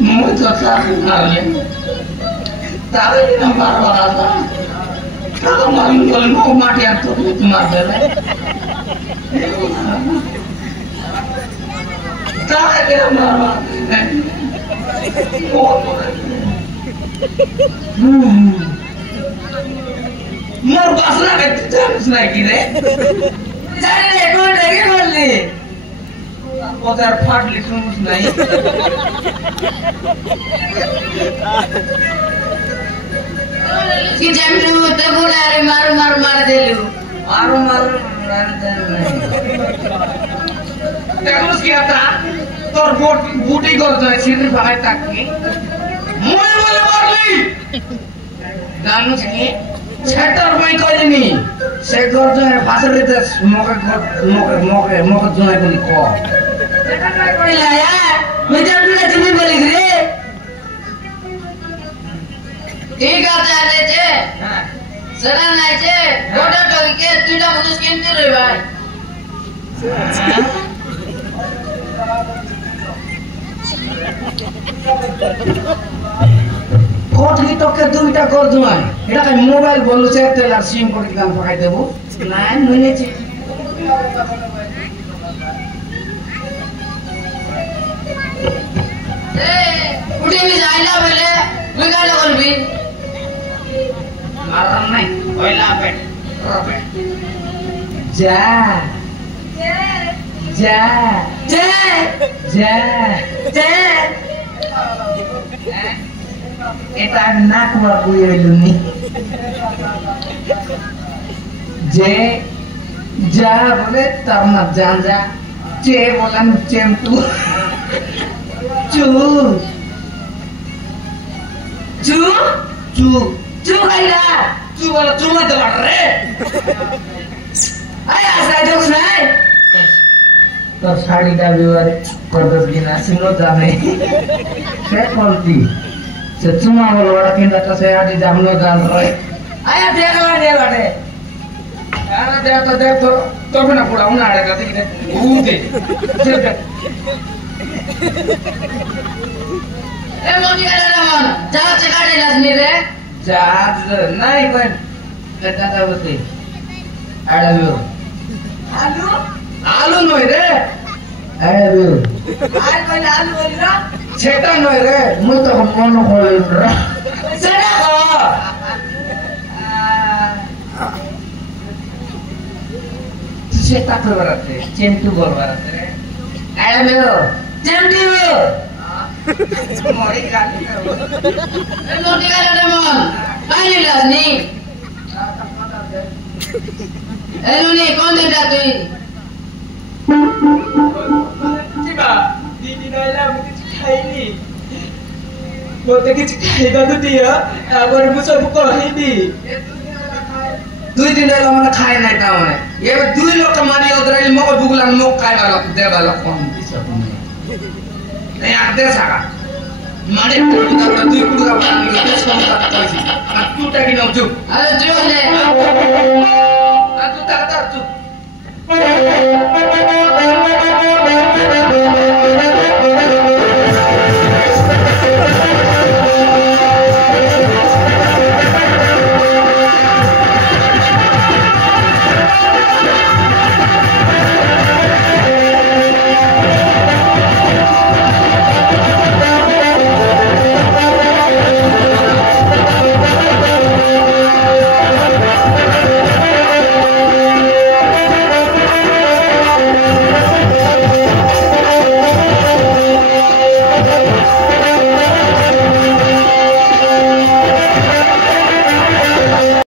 Mucho carnal. Tahu ini nomor berapa? Kalau mau mati atau itu mati lah. Tahu ini nomor berapa? Mor basna itu terus lagi deh. Jadi ekor lagi boleh. Othar part लिखूंगा नहीं कि जंतु तो बुलारे मारो मारो मार दे लू मारो मारो मार दे नहीं देखो क्या था तोर बूटी कर दो सिर भाई तक की मोए बोले मार ली गानू से छटर में कोई नहीं से कर दो भाषा लेते मोके जो है बोली को ठीक আছে যে সেটা নাই যে গোটা টলিকে দুইটা মানুষ কিনতে রে ভাই কোট কি তোকে দুইটা কর দুই এটা কি মোবাইল বলছে তেল আর সিম করে গান পাঠাই দেব না নইনেছি उठी भी जाइला बोले बिगाड़ कर भी मारन नहीं ओइला बैठ जा जा जा जा जा এটা নাক বাবুই হইলুনি যে যা বলে তার না জান যা চে বলেন চেমটু Chu Chu Chu Chu hay là Chu là Chu mà tự bắt rê Ai à sai jokes này Tao sari da viewer Product gina Sino jame Se quality Se cuma bol wala kinda ta se adi jamlo jan roy Ai à dekh la de bate Ana dekh to bina pura una ade ka dekh ude Eh mau di ada ramon, jangan cekak deh las nih deh. Jangan, naik kan, kita tahu sih. Ada view. Alu, alu noy deh. Ada view. Alu boleh lah. Cetan noy deh, muto kono boleh lah. Sedap kok. Cetak berberat deh, centu berberat deh. Ada view, centu view. Mori kali ada mon. Ayo las ni. Elu ni kau tidak tu. Ciba, di dalam kita cakap ini. Kita cakap itu dia. Baru musuh bukan ini. Dua दिन dalam mana खाए नहीं था उन्हें. ये दो लोग कमाने उधर इल्म को बुगलान मुक खाए वाला दे वाला कौन bisa punya. नहीं आते सारा. मारे कुड़का बड़ा दो कुड़का बड़ा निकल दस कम का कल सी. तू टकी ना उच्चू. अरे जो है. तू तक तू.